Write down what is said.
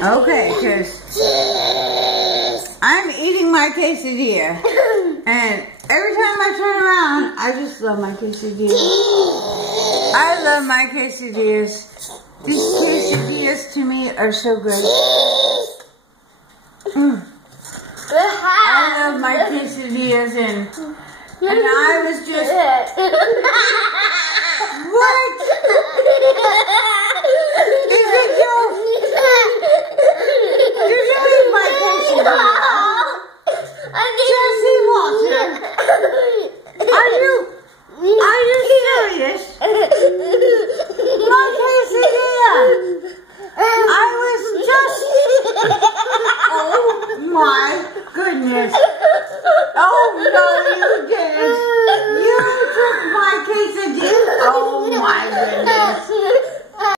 Okay, because I'm eating my quesadilla. And every time I turn around, I just love my quesadillas. I love my quesadillas. These quesadillas to me are so good. I love my quesadillas and I was just... What?